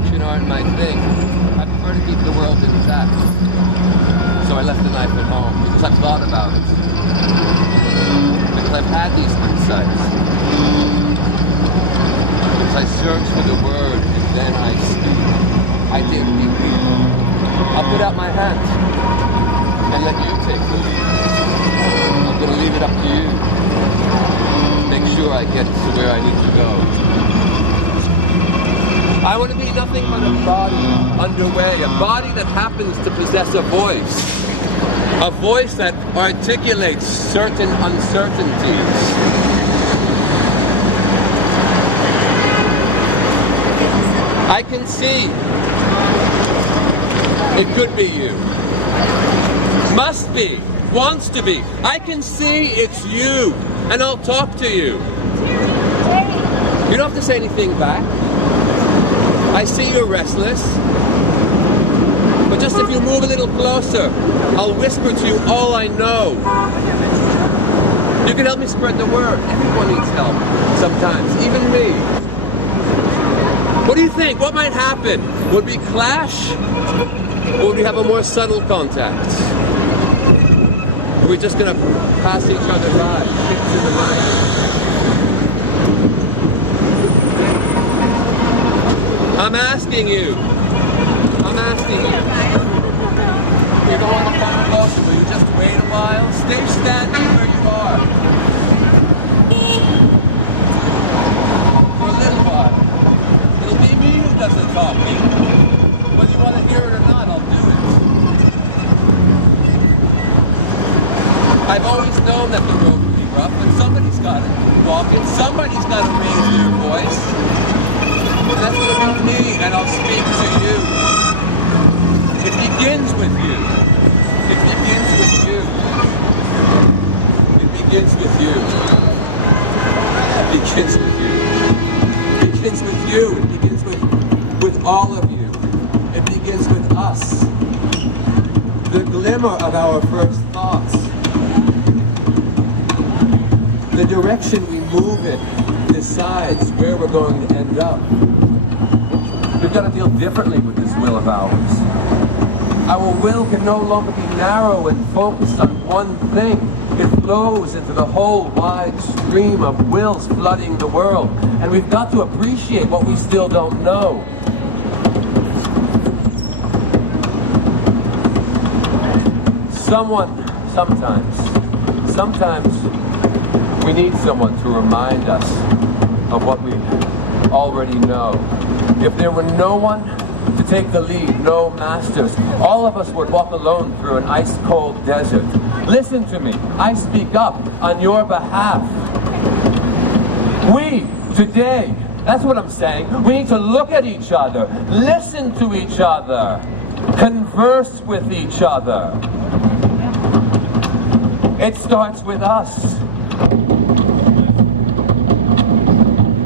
destruction aren't my thing. I prefer to keep the world intact. So I left the knife at home because I've thought about it. Because I've had these insights. Because I search for the word and then I speak. I dig deeply. I'll put out my hand and let you take the lead. I'm going to leave it up to you. Make sure I get to where I need to go. I want to be nothing but a body underway, a body that happens to possess a voice that articulates certain uncertainties. I can see it could be you. Must be. Wants to be. I can see it's you. And I'll talk to you. You don't have to say anything back. I see you're restless. But just if you move a little closer, I'll whisper to you all I know. You can help me spread the word. Everyone needs help sometimes, even me. What do you think? What might happen? Would we clash? Or would we have a more subtle contact? We're just going to pass each other by, into the night. I'm asking you. You don't want to come closer, will you just wait a while? Stay standing where you are. For a little while. It'll be me who does the talking. Whether you want to hear it or not, I'll do it. I've always known that the road would be rough, and somebody's got to walk it, somebody's got to raise their voice. And that's going to be me, and I'll speak to you. It begins with you. It begins with you. It begins with you. It begins with you. It begins with you. It begins with all of you. It begins with us. The glimmer of our first thoughts. The direction we move in decides where we're going to end up. We've got to deal differently with this will of ours. Our will can no longer be narrow and focused on one thing. It flows into the whole wide stream of wills flooding the world. And we've got to appreciate what we still don't know. Sometimes we need someone to remind us of what we already know. If there were no one to take the lead, no masters, all of us would walk alone through an ice-cold desert. Listen to me. I speak up on your behalf. We, today, that's what I'm saying. We need to look at each other, listen to each other, converse with each other. It starts with us.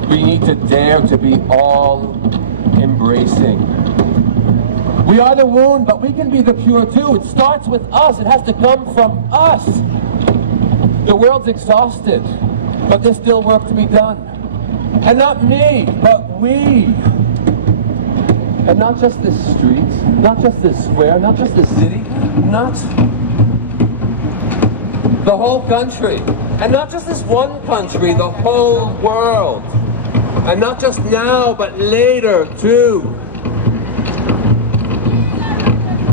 We need to dare to be all embracing. We are the wound, but we can be the cure too. It starts with us. It has to come from us. The world's exhausted, but there's still work to be done. And not me, but we. And not just this street, not just this square, not just this city, not the whole country. And not just this one country, the whole world. And not just now, but later too.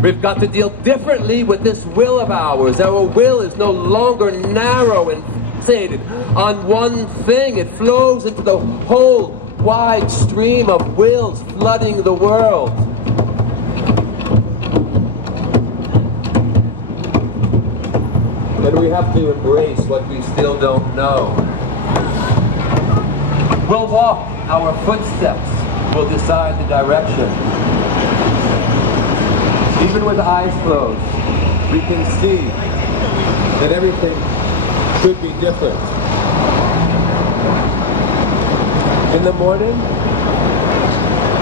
We've got to deal differently with this will of ours. Our will is no longer narrow and fixated on one thing. It flows into the whole wide stream of wills flooding the world. And we have to embrace what we still don't know. We'll walk, our footsteps will decide the direction. Even with eyes closed, we can see that everything could be different. In the morning,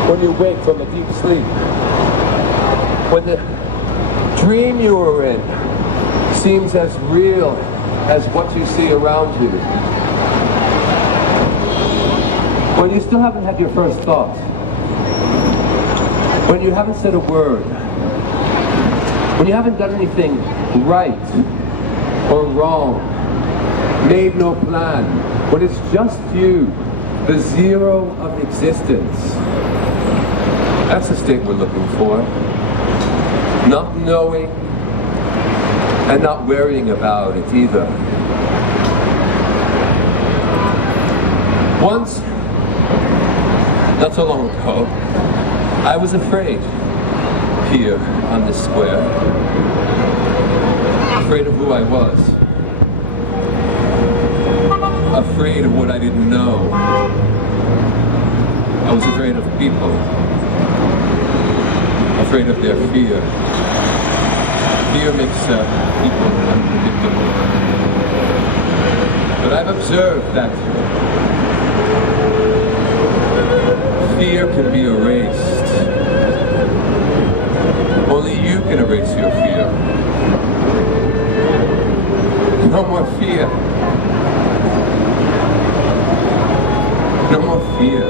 when you wake from a deep sleep, when the dream you were in seems as real as what you see around you, when you still haven't had your first thoughts, When you haven't said a word, when you haven't done anything right or wrong, made no plan, when it's just you, the zero of existence. That's the state we're looking for. Not knowing and not worrying about it either. Once, not so long ago, I was afraid here on this square. Afraid of who I was. Afraid of what I didn't know. I was afraid of people. Afraid of their fear. Fear makes people unpredictable. But I've observed that fear can be erased. Only you can erase your fear. No more fear. No more fear.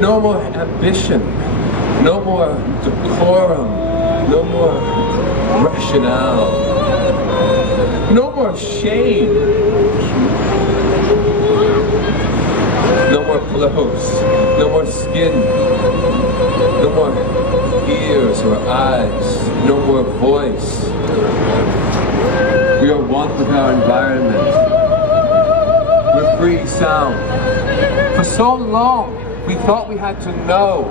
No more ambition. No more decorum. No more rationale. No more shame. No more clothes. No more skin. No more ears or eyes. No more voice. We are one with our environment. We're free sound. For so long, we thought we had to know.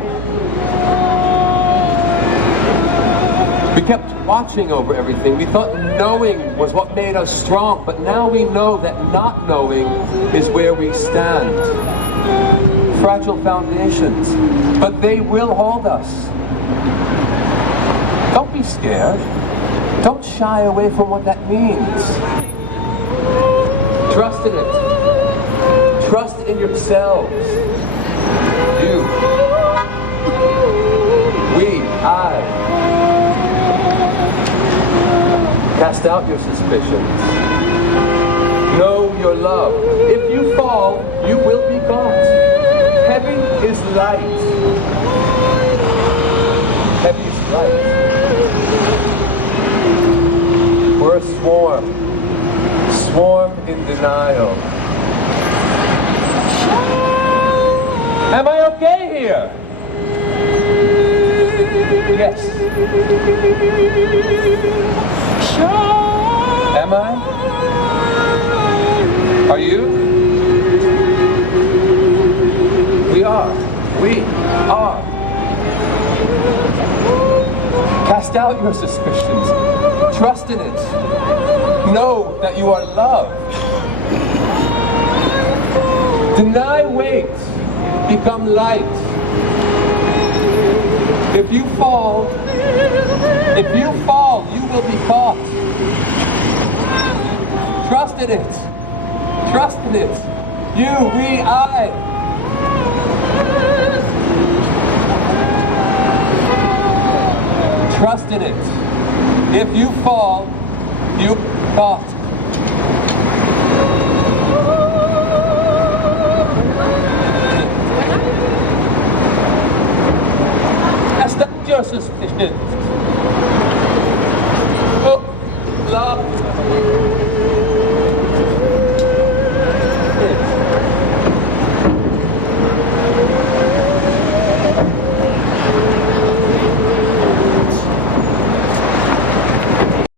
We kept watching over everything. We thought knowing was what made us strong, but now we know that not knowing is where we stand. Fragile foundations, but they will hold us. Don't be scared. Don't shy away from what that means. Trust in it. Trust in yourselves. You. We. I. Cast out your suspicions. Know your love. If you fall, you will be caught. Heavy is light. Heavy is light. We're a swarm. Swarm in denial. Am I okay here? Yes. Am I? Are you? We are. We are. Cast out your suspicions. Trust in it. Know that you are loved. Deny weight. Become light. If you fall, you will be caught. Trust in it. Trust in it. You, we, I. Trust in it. If you fall, you will be caught. Cast out your suspicions.